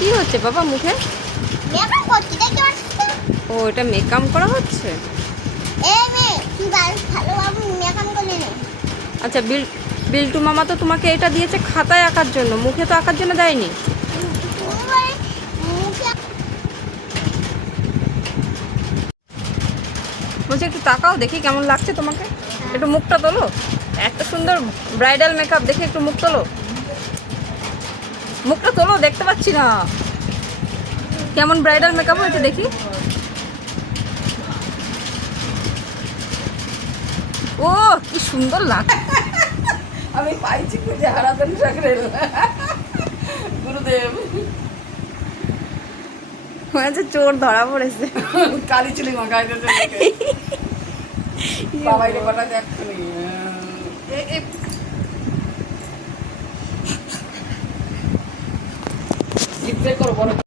কি হচ্ছে বাবা মুখে? মেকআপ করছি দেখতে পাচ্ছিস তো? ও এটা মেকআপ করা হচ্ছে। এই মেয়ে তুই ভালোভাবে মেকআপ করে নে। আচ্ছা বিল্টু মামা তো তোমাকে এটা দিয়েছে খাতায় আঁকার জন্য, মুখে তো আঁকার জন্য দেয়নি। তুমি বলে মুখে বলছি একটু তাকাও দেখি কেমন লাগছে তোমাকে। একটু মুখটা তোলো, এত সুন্দর ব্রাইডাল মেকআপ দেখে একটু মুখ তোলো, মুখটা তোলো, দেখতে পাচ্ছি না কেমন ব্রাইডাল মেকআপ হয়েছে দেখি। ও কি সুন্দর লাগছে। আমি পাইছি খুঁজে হারাতেন সাকরেল গুরুদেব হয়েছে চোর ধরা পড়েছে। কালি চুলি মাখাই বাবাই রে পাঠাতে এক্ষুনি লিপস্টিক করো বড়